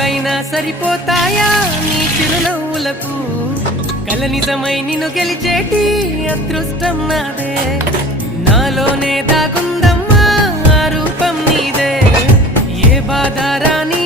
కోట్లైనా సరిపోతాయా నీ చిరునవ్వులకు కల నిజమై నిన్ను గెలిచేటి అదృష్టం నాదే నాలోనే దాగుందమ్మా ఆ రూపం నీదే ఏ బాధ రాని